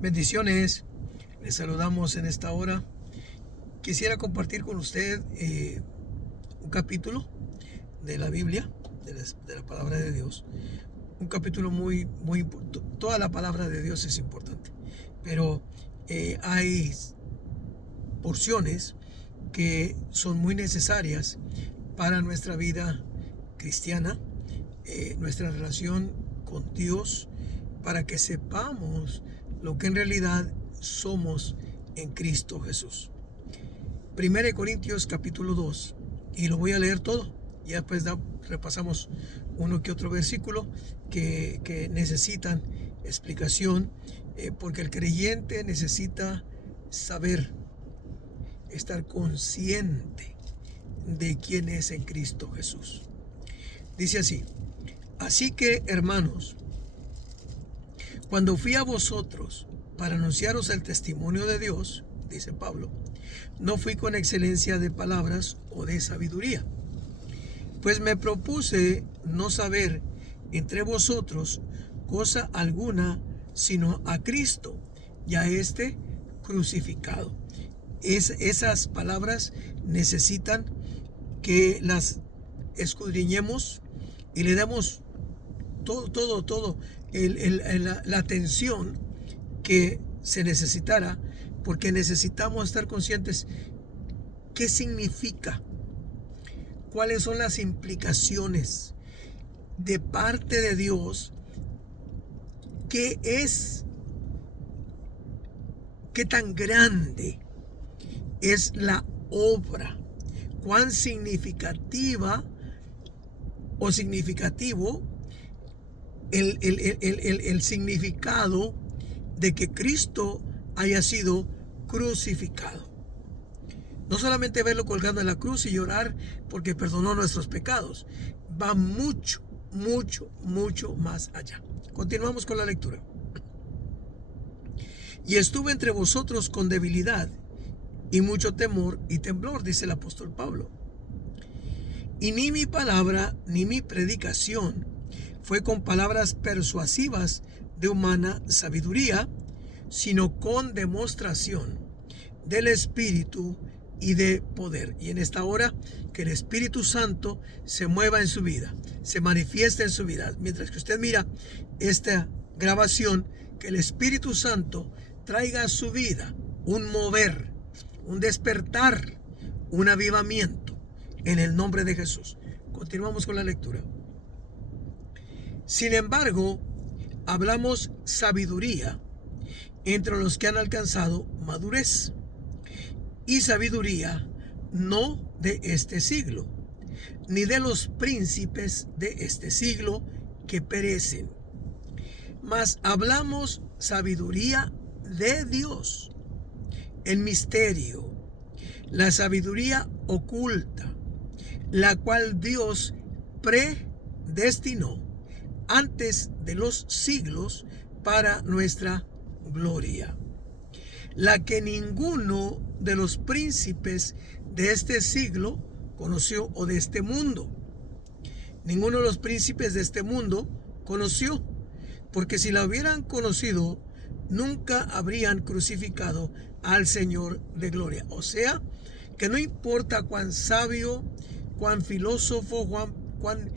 Bendiciones, les saludamos en esta hora. Quisiera compartir con usted un capítulo de la Biblia, de la palabra de Dios. Un capítulo muy importante. Toda la palabra de Dios es importante, pero hay porciones que son muy necesarias para nuestra vida cristiana, nuestra relación con Dios, para que sepamos lo que en realidad somos en Cristo Jesús. 1 Corintios capítulo 2, y lo voy a leer todo. Ya después repasamos uno que otro versículo que necesitan explicación, porque el creyente necesita saber, estar consciente de quién es en Cristo Jesús. Dice así: así que, hermanos, cuando fui a vosotros para anunciaros el testimonio de Dios, dice Pablo, no fui con excelencia de palabras o de sabiduría, pues me propuse no saber entre vosotros cosa alguna sino a Cristo y a este crucificado. Esas palabras necesitan que las escudriñemos y le demos todo la atención que se necesitara, porque necesitamos estar conscientes qué significa, cuáles son las implicaciones de parte de Dios, qué tan grande es la obra, cuán significativa o significativo el significado de que Cristo haya sido crucificado. No solamente verlo colgando en la cruz y llorar porque perdonó nuestros pecados, va mucho más allá. Continuamos con la lectura. Y estuve entre vosotros con debilidad y mucho temor y temblor, dice el apóstol Pablo. Y ni mi palabra ni mi predicación fue con palabras persuasivas de humana sabiduría, sino con demostración del Espíritu y de poder. Y en esta hora, que el Espíritu Santo se mueva en su vida, se manifieste en su vida. Mientras que usted mira esta grabación, que el Espíritu Santo traiga a su vida un mover, un despertar, un avivamiento, en el nombre de Jesús. Continuamos con la lectura. Sin embargo, hablamos sabiduría entre los que han alcanzado madurez, y sabiduría no de este siglo, ni de los príncipes de este siglo que perecen, mas hablamos sabiduría de Dios, en misterio, la sabiduría oculta, la cual Dios predestinó antes de los siglos para nuestra gloria, la que ninguno de los príncipes de este siglo conoció, o de este mundo. Ninguno de los príncipes de este mundo conoció, porque si la hubieran conocido, nunca habrían crucificado al Señor de gloria. O sea, que no importa cuán sabio, cuán filósofo, cuán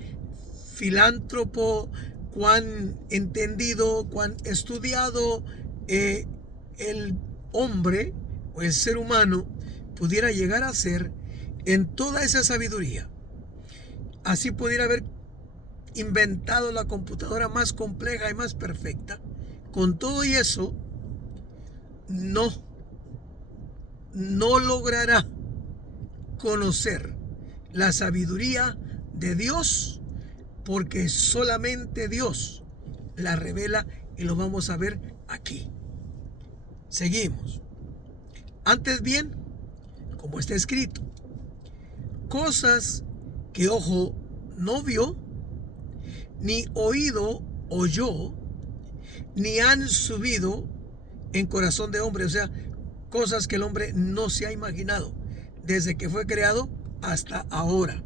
filántropo, cuán entendido, cuán estudiado el hombre o el ser humano pudiera llegar a ser en toda esa sabiduría. Así pudiera haber inventado la computadora más compleja y más perfecta. Con todo y eso, no logrará conocer la sabiduría de Dios, porque solamente Dios la revela, y lo vamos a ver aquí. Seguimos. Antes bien, como está escrito, cosas que ojo no vio, ni oído oyó, ni han subido en corazón de hombre. O sea, cosas que el hombre no se ha imaginado desde que fue creado hasta ahora.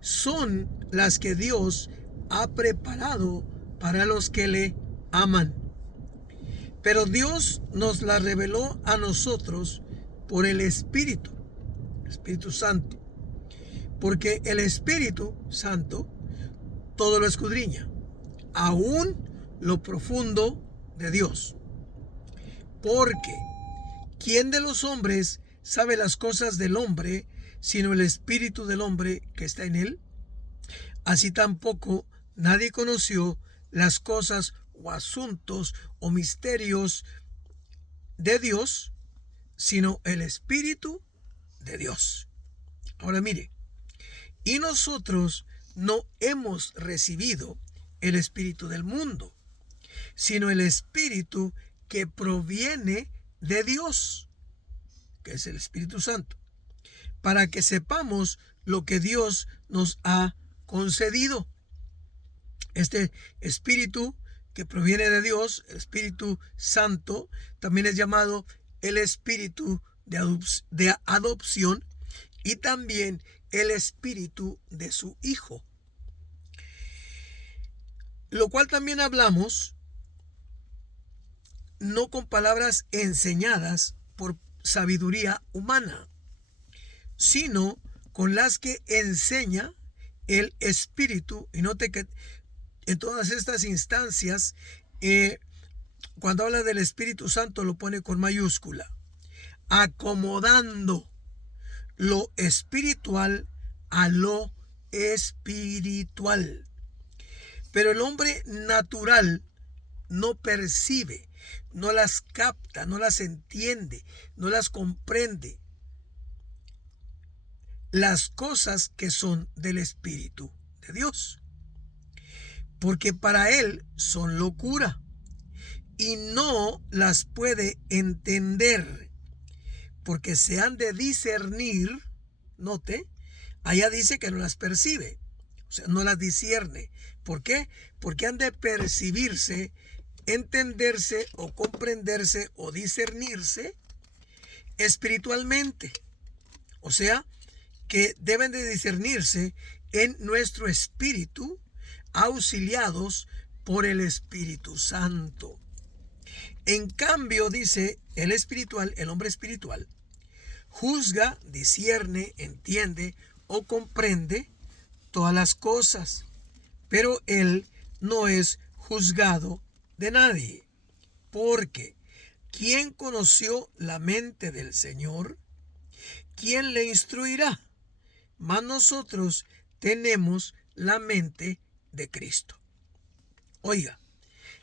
Son las que Dios ha preparado para los que le aman. Pero Dios nos la reveló a nosotros por el Espíritu Santo. Porque el Espíritu Santo todo lo escudriña, aún lo profundo de Dios. Porque ¿quién de los hombres sabe las cosas del hombre, sino el espíritu del hombre que está en él? Así tampoco nadie conoció las cosas o asuntos o misterios de Dios, sino el Espíritu de Dios. Ahora mire, y nosotros no hemos recibido el espíritu del mundo, sino el Espíritu que proviene de Dios, que es el Espíritu Santo, para que sepamos lo que Dios nos ha concedido. Este Espíritu que proviene de Dios, el Espíritu Santo, también es llamado el Espíritu de adopción y también el Espíritu de su Hijo. Lo cual también hablamos no con palabras enseñadas por sabiduría humana, sino con las que enseña el Espíritu. Y note que en todas estas instancias, cuando habla del Espíritu Santo lo pone con mayúscula, acomodando lo espiritual a lo espiritual. Pero el hombre natural no percibe, no las capta, no las entiende, no las comprende, las cosas que son del Espíritu de Dios, porque para él son locura y no las puede entender, porque se han de discernir. Note, allá dice que no las percibe, o sea, no las discierne. ¿Por qué? Porque han de percibirse, entenderse o comprenderse o discernirse espiritualmente. O sea, que deben de discernirse en nuestro espíritu, auxiliados por el Espíritu Santo. En cambio, dice el espiritual, el hombre espiritual, juzga, discierne, entiende o comprende todas las cosas, pero él no es juzgado de nadie, porque ¿quién conoció la mente del Señor? ¿Quién le instruirá? Mas nosotros tenemos la mente de Cristo. Oiga,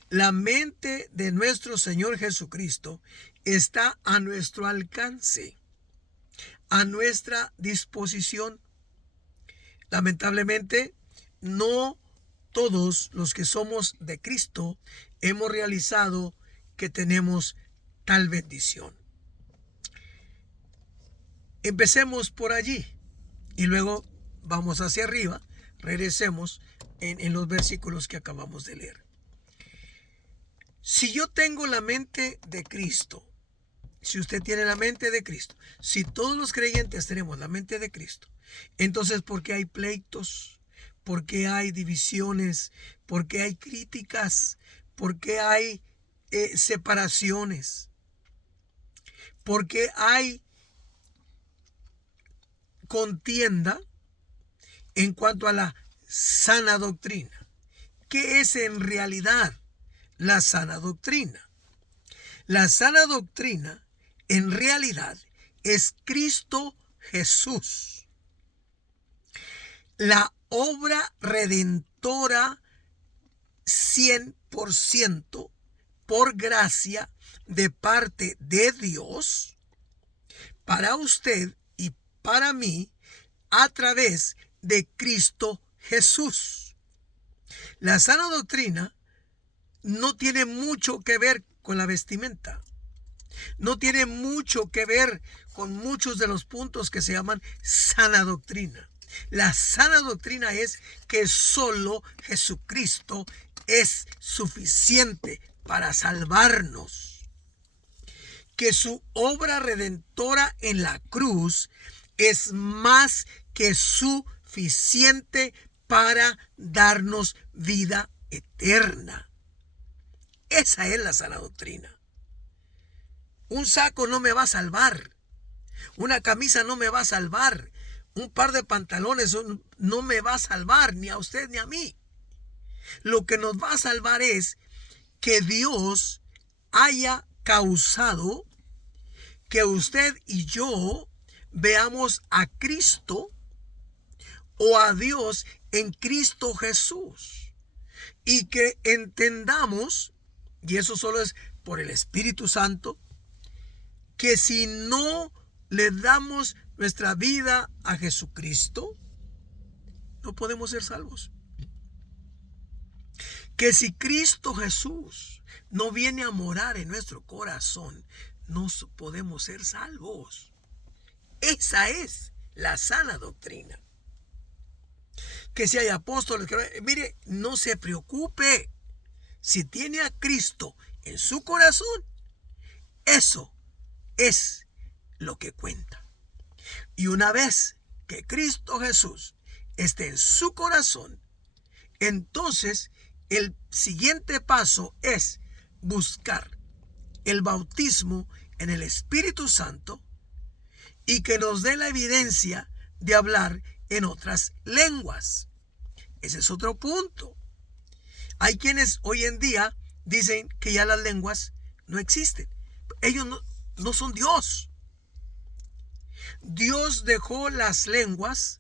la mente de nuestro Señor Jesucristo está a nuestro alcance, a nuestra disposición. Lamentablemente, no todos los que somos de Cristo hemos realizado que tenemos tal bendición. Empecemos por allí y luego vamos hacia arriba, regresemos en los versículos que acabamos de leer. Si yo tengo la mente de Cristo, si usted tiene la mente de Cristo, si todos los creyentes tenemos la mente de Cristo, entonces ¿por qué hay pleitos? ¿Por qué hay divisiones? ¿Por qué hay críticas? ¿Por qué hay separaciones? ¿Por qué hay contienda en cuanto a la sana doctrina? ¿Qué es en realidad la sana doctrina? La sana doctrina en realidad es Cristo Jesús, la obra redentora 100% por gracia de parte de Dios para usted y para mí a través de Cristo Jesús. La sana doctrina no tiene mucho que ver con la vestimenta. No tiene mucho que ver con muchos de los puntos que se llaman sana doctrina. La sana doctrina es que solo Jesucristo es suficiente para salvarnos. Que su obra redentora en la cruz es más que suficiente para darnos vida eterna. Esa es la sana doctrina. Un saco no me va a salvar. Una camisa no me va a salvar. Un par de pantalones no me va a salvar, ni a usted ni a mí. Lo que nos va a salvar es que Dios haya causado que usted y yo veamos a Cristo o a Dios en Cristo Jesús. Y que entendamos, y eso solo es por el Espíritu Santo, que si no le damos nuestra vida a Jesucristo, no podemos ser salvos. Que si Cristo Jesús no viene a morar en nuestro corazón, no podemos ser salvos. Esa es la sana doctrina. Que si hay apóstoles, mire, no se preocupe. Si tiene a Cristo en su corazón, eso es lo que cuenta. Y una vez que Cristo Jesús esté en su corazón, entonces el siguiente paso es buscar el bautismo en el Espíritu Santo y que nos dé la evidencia de hablar en otras lenguas. Ese es otro punto. Hay quienes hoy en día dicen que ya las lenguas no existen. Ellos no son Dios. Dios dejó las lenguas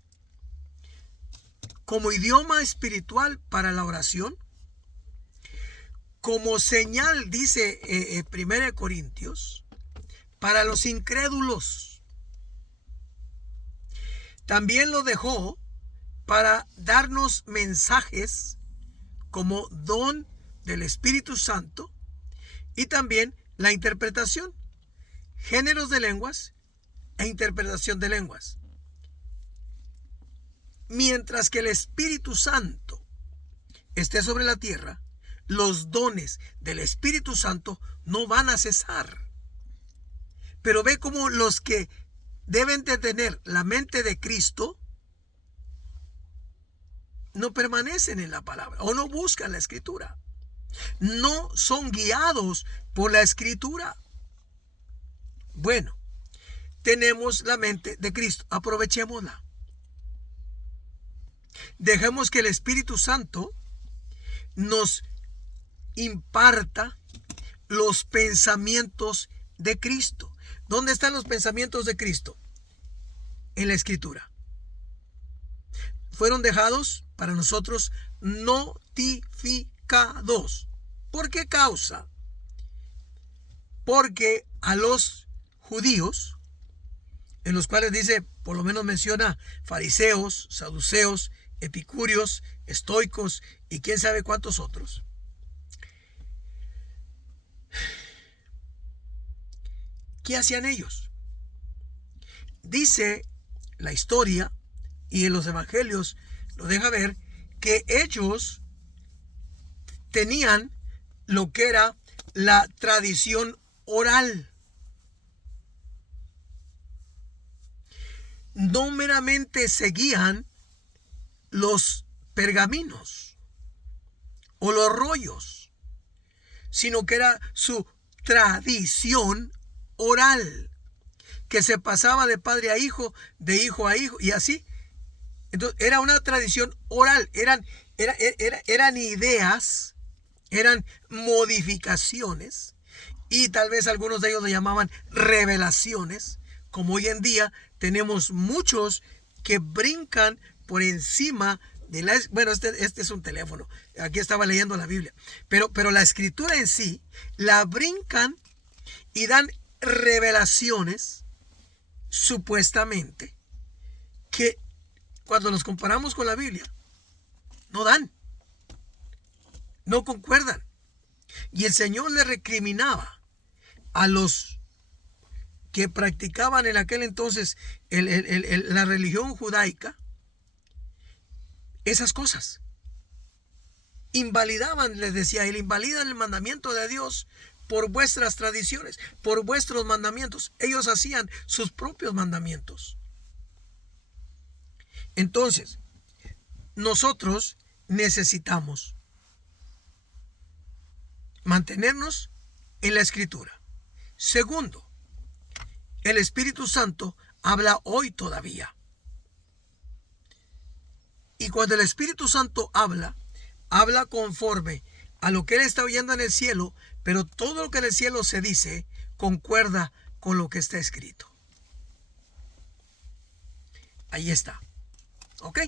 como idioma espiritual para la oración, como señal, dice 1 Corintios, para los incrédulos. También lo dejó para darnos mensajes como don del Espíritu Santo y también la interpretación, géneros de lenguas e interpretación de lenguas. Mientras que el Espíritu Santo esté sobre la tierra, los dones del Espíritu Santo no van a cesar. Pero ve cómo los que deben de tener la mente de Cristo no permanecen en la palabra o no buscan la Escritura. No son guiados por la Escritura. Bueno, tenemos la mente de Cristo. Aprovechémosla. Dejemos que el Espíritu Santo nos imparta los pensamientos de Cristo. ¿Dónde están los pensamientos de Cristo? En la Escritura. Fueron dejados para nosotros notificados. ¿Por qué causa? Porque a los judíos, en los cuales dice, por lo menos menciona fariseos, saduceos, epicúreos, estoicos y quién sabe cuántos otros, ¿qué hacían ellos? Dice la historia y en los evangelios lo deja ver que ellos tenían lo que era la tradición oral. No meramente seguían los pergaminos o los rollos, sino que era su tradición oral, que se pasaba de padre a hijo, de hijo a hijo y así. Entonces era una tradición oral, eran ideas, eran modificaciones y tal vez algunos de ellos lo llamaban revelaciones, como hoy en día tenemos muchos que brincan por encima de la... Bueno, este es un teléfono, aquí estaba leyendo la Biblia, pero la Escritura en sí la brincan y dan revelaciones supuestamente que cuando los comparamos con la Biblia no dan, no concuerdan. Y el Señor le recriminaba a los que practicaban en aquel entonces la religión judaica esas cosas. Invalidaban, les decía él, invalidan el mandamiento de Dios por vuestras tradiciones, por vuestros mandamientos. Ellos hacían sus propios mandamientos. Entonces, nosotros necesitamos mantenernos en la Escritura. Segundo, el Espíritu Santo habla hoy todavía. Y cuando el Espíritu Santo habla conforme a lo que Él está oyendo en el cielo, pero todo lo que en el cielo se dice concuerda con lo que está escrito. Ahí está. ¿Ok?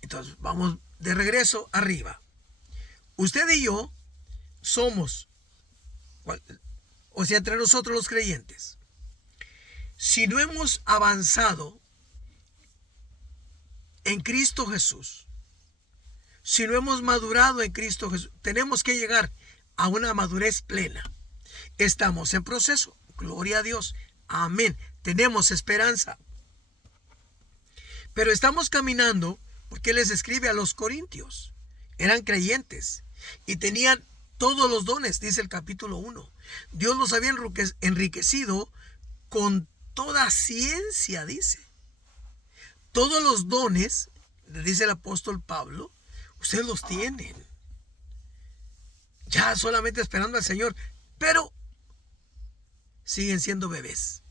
Entonces vamos de regreso arriba. Usted y yo somos, o sea, entre nosotros los creyentes, si no hemos avanzado en Cristo Jesús, si no hemos madurado en Cristo Jesús, tenemos que llegar a una madurez plena. Estamos en proceso. Gloria a Dios. Amén. Tenemos esperanza. Pero estamos caminando porque Él les escribe a los corintios. Eran creyentes y tenían todos los dones, dice el capítulo 1. Dios los había enriquecido con toda ciencia, dice. Todos los dones, dice el apóstol Pablo, ustedes los tienen. Ya solamente esperando al Señor. Pero siguen siendo bebés.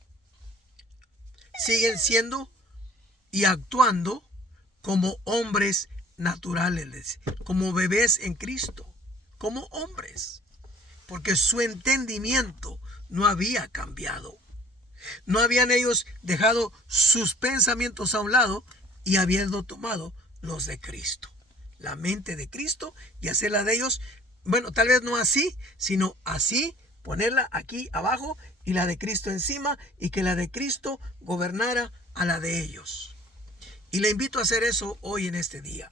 Siguen siendo y actuando como hombres naturales, como bebés en Cristo, como hombres, porque su entendimiento no había cambiado. No habían ellos dejado sus pensamientos a un lado y habiendo tomado los de Cristo, la mente de Cristo, y hacerla de ellos, bueno, tal vez no así, sino así, ponerla aquí abajo y la de Cristo encima, y que la de Cristo gobernara a la de ellos. Y le invito a hacer eso hoy en este día.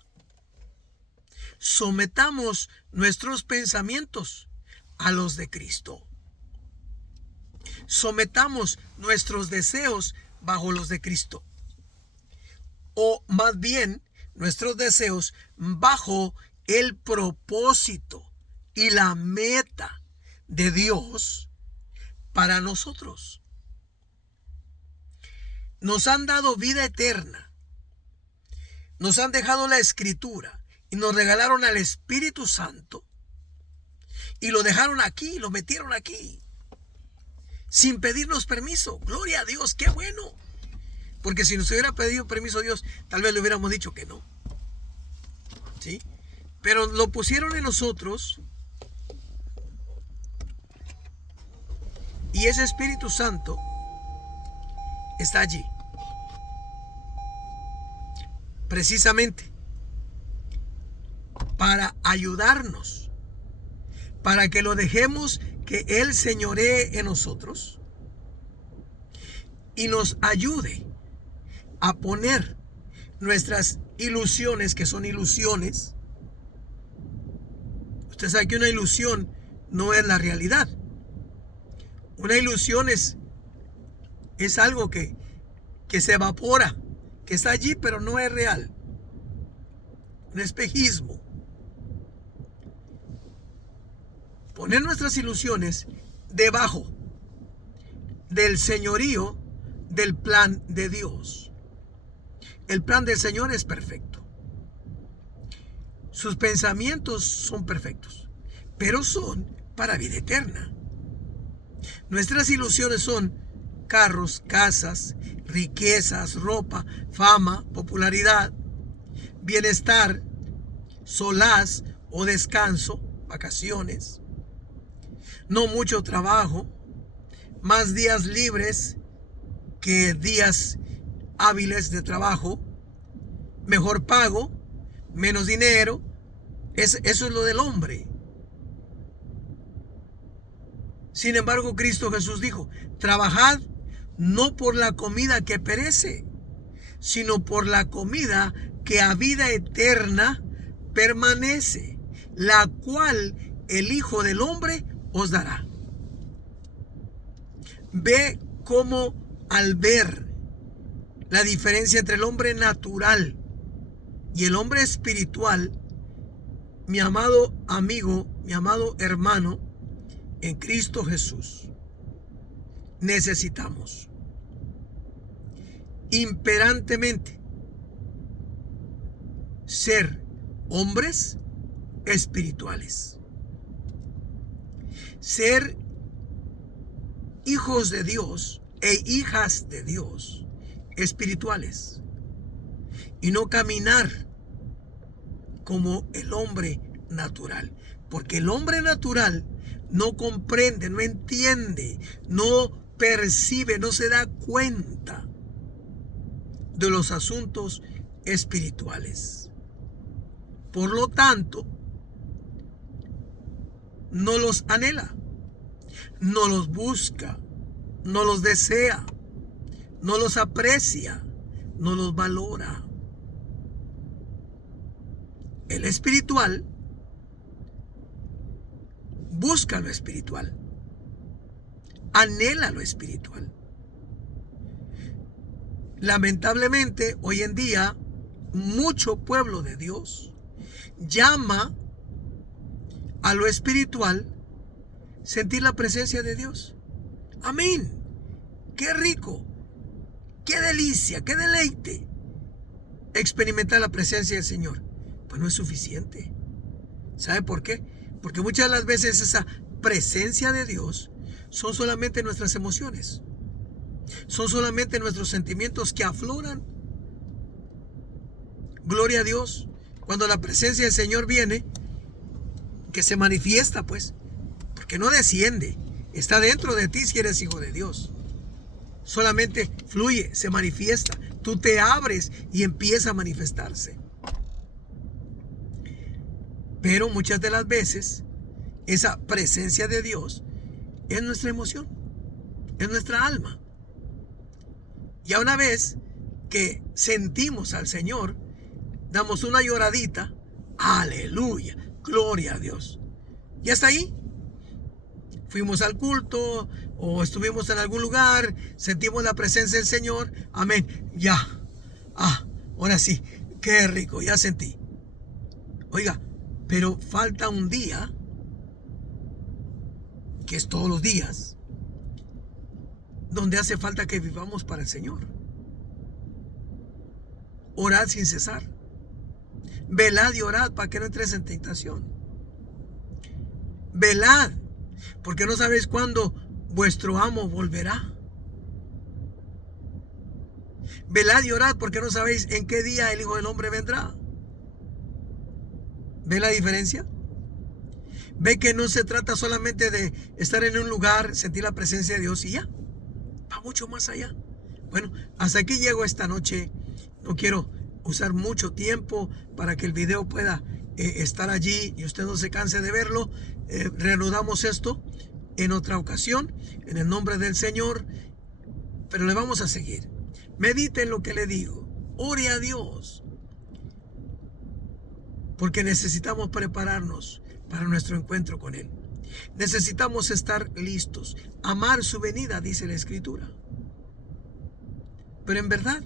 Sometamos nuestros pensamientos a los de Cristo. Sometamos nuestros deseos bajo los de Cristo. O más bien, nuestros deseos bajo el propósito y la meta de Dios para nosotros. Nos han dado vida eterna. Nos han dejado la Escritura y nos regalaron al Espíritu Santo y lo dejaron aquí, lo metieron aquí sin pedirnos permiso. Gloria a Dios, qué bueno, porque si nos hubiera pedido permiso a Dios, tal vez le hubiéramos dicho que no, ¿sí? Pero lo pusieron en nosotros y ese Espíritu Santo está allí precisamente para ayudarnos, para que lo dejemos que Él señoree en nosotros y nos ayude a poner nuestras ilusiones, que son ilusiones. Usted sabe que una ilusión no es la realidad. Una ilusión es algo que se evapora, que está allí pero no es real. Un espejismo. Poner nuestras ilusiones debajo del señorío del plan de Dios. El plan del Señor es perfecto. Sus pensamientos son perfectos, pero son para vida eterna. Nuestras ilusiones son carros, casas, riquezas, ropa, fama, popularidad, bienestar, solaz o descanso, vacaciones, no mucho trabajo, más días libres que días hábiles de trabajo, mejor pago, menos dinero. Eso es lo del hombre. Sin embargo, Cristo Jesús dijo: trabajad no por la comida que perece, sino por la comida que a vida eterna permanece, la cual el Hijo del Hombre os dará. Ve cómo, al ver la diferencia entre el hombre natural y el hombre espiritual, mi amado amigo, mi amado hermano en Cristo Jesús, necesitamos imperantemente ser hombres espirituales, ser hijos de Dios e hijas de Dios espirituales y no caminar como el hombre natural, porque el hombre natural no comprende, no entiende, no percibe, no se da cuenta de los asuntos espirituales. Por lo tanto, no los anhela, no los busca, no los desea, no los aprecia, no los valora. El espiritual busca lo espiritual, anhela lo espiritual. Lamentablemente, hoy en día, mucho pueblo de Dios llama a lo espiritual sentir la presencia de Dios. Amén. Qué rico, qué delicia, qué deleite experimentar la presencia del Señor. Pues no es suficiente. ¿Sabe por qué? Porque muchas de las veces esa presencia de Dios son solamente nuestras emociones. Son solamente nuestros sentimientos que afloran. Gloria a Dios. Cuando la presencia del Señor viene, que se manifiesta, pues, porque no desciende, está dentro de ti si eres hijo de Dios. Solamente fluye, se manifiesta. Tú te abres y empieza a manifestarse. Pero muchas de las veces, esa presencia de Dios es nuestra emoción, es nuestra alma. Ya una vez que sentimos al Señor, damos una lloradita, aleluya, gloria a Dios. Y hasta ahí. Fuimos al culto o estuvimos en algún lugar, sentimos la presencia del Señor, amén, ya. Ahora sí, qué rico, ya sentí. Oiga, pero falta un día, que es todos los días, donde hace falta que vivamos para el Señor. Orad sin cesar. Velad y orad para que no entres en tentación. Velad, porque no sabéis cuándo vuestro amo volverá. Velad y orad, porque no sabéis en qué día el Hijo del Hombre vendrá. ¿Ve la diferencia? ¿Ve que no se trata solamente de estar en un lugar, sentir la presencia de Dios y ya? Va mucho más allá. Bueno, hasta aquí llego esta noche. No quiero usar mucho tiempo para que el video pueda estar allí y usted no se canse de verlo. Reanudamos esto en otra ocasión, en el nombre del Señor, pero le vamos a seguir. Medite en lo que le digo. Ore a Dios, porque necesitamos prepararnos para nuestro encuentro con Él. Necesitamos estar listos, amar su venida, dice la Escritura. Pero en verdad,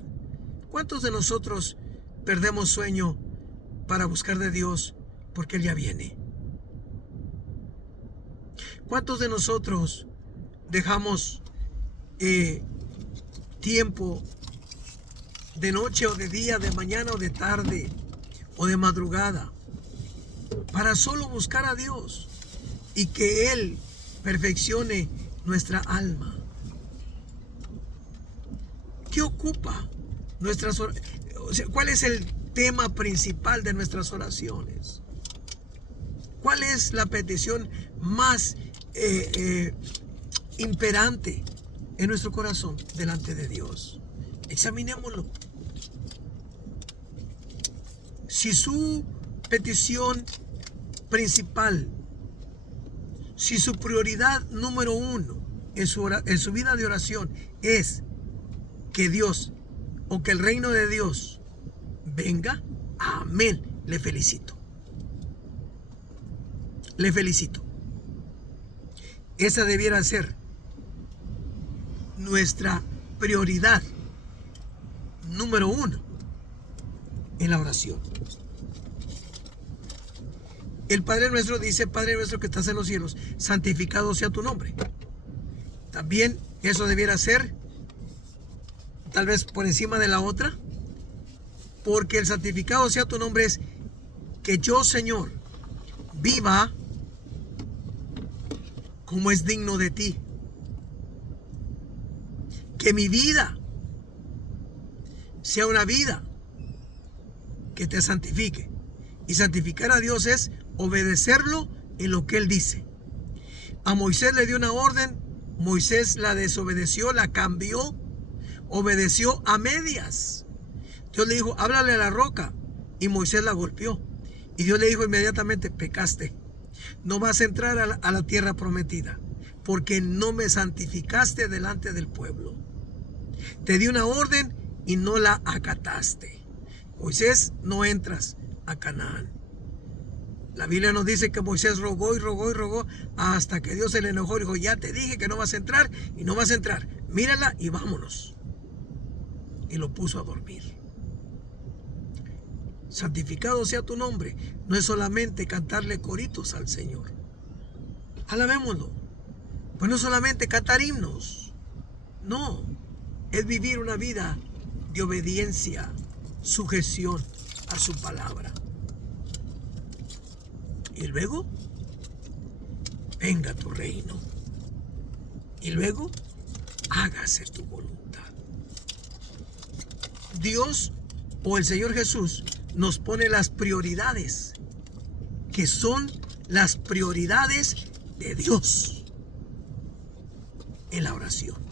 ¿cuántos de nosotros perdemos sueño para buscar de Dios porque Él ya viene? ¿Cuántos de nosotros dejamos tiempo de noche o de día, de mañana o de tarde o de madrugada para solo buscar a Dios y que Él perfeccione nuestra alma? ¿Qué ocupa nuestras oraciones? O sea, ¿cuál es el tema principal de nuestras oraciones? ¿Cuál es la petición más imperante en nuestro corazón delante de Dios? Examinémoslo. Si su petición principal, si su prioridad número uno en su vida de oración es que Dios o que el reino de Dios venga, amén, le felicito. Le felicito. Esa debiera ser nuestra prioridad número uno en la oración. El Padre nuestro dice: Padre nuestro que estás en los cielos, santificado sea tu nombre. También eso debiera ser tal vez por encima de la otra, porque el santificado sea tu nombre es que yo, Señor, viva como es digno de ti. que mi vida sea una vida que te santifique. Y santificar a Dios es obedecerlo en lo que Él dice. A Moisés le dio una orden, Moisés la desobedeció, la cambió, obedeció a medias. Dios le dijo, háblale a la roca, y Moisés la golpeó. Y Dios le dijo inmediatamente, pecaste. No vas a entrar a la tierra prometida, porque no me santificaste delante del pueblo. Te di una orden y no la acataste. Moisés, no entras a Canaán. La Biblia nos dice que Moisés rogó y rogó y rogó hasta que Dios se le enojó y dijo, ya te dije que no vas a entrar y no vas a entrar. Mírala y vámonos. Y lo puso a dormir. Santificado sea tu nombre. No es solamente cantarle coritos al Señor. Alabémoslo. Pues no solamente cantar himnos. No. Es vivir una vida de obediencia, sujeción a su palabra. Y luego, venga tu reino. Y luego, hágase tu voluntad. Dios o el Señor Jesús nos pone las prioridades, que son las prioridades de Dios en la oración.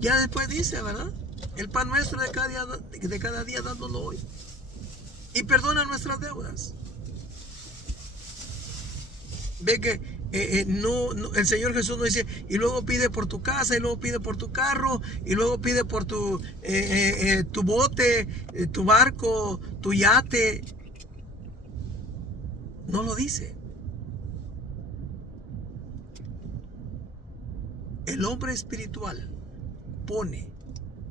Ya después dice, ¿verdad? El pan nuestro de cada día dándolo hoy. Y perdona nuestras deudas. Ve que el Señor Jesús no dice, y luego pide por tu casa, y luego pide por tu carro, y luego pide por tu bote, tu barco, tu yate. No lo dice. El hombre espiritual pone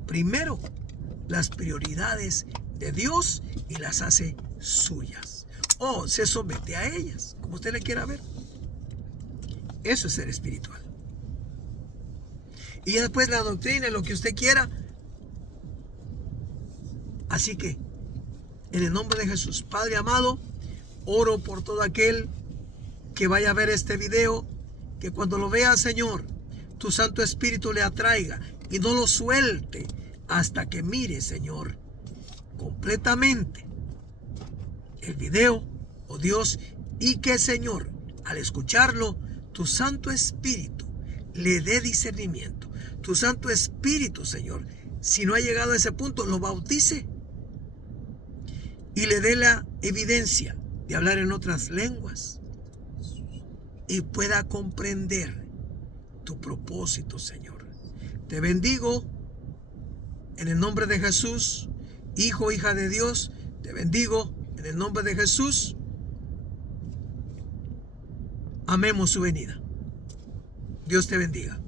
primero las prioridades de Dios y las hace suyas. O se somete a ellas, como usted le quiera ver. Eso es ser espiritual. Y después la doctrina, lo que usted quiera. Así que, en el nombre de Jesús, Padre amado, oro por todo aquel que vaya a ver este video, que cuando lo vea, Señor, tu Santo Espíritu le atraiga y no lo suelte hasta que mire, Señor, completamente el video, oh Dios, y que, Señor, al escucharlo, tu Santo Espíritu le dé discernimiento. Tu Santo Espíritu, Señor, si no ha llegado a ese punto, lo bautice y le dé la evidencia de hablar en otras lenguas y pueda comprender tu propósito, Señor. Te bendigo en el nombre de Jesús, Hijo, hija de Dios. Te bendigo en el nombre de Jesús. Amemos su venida. Dios te bendiga.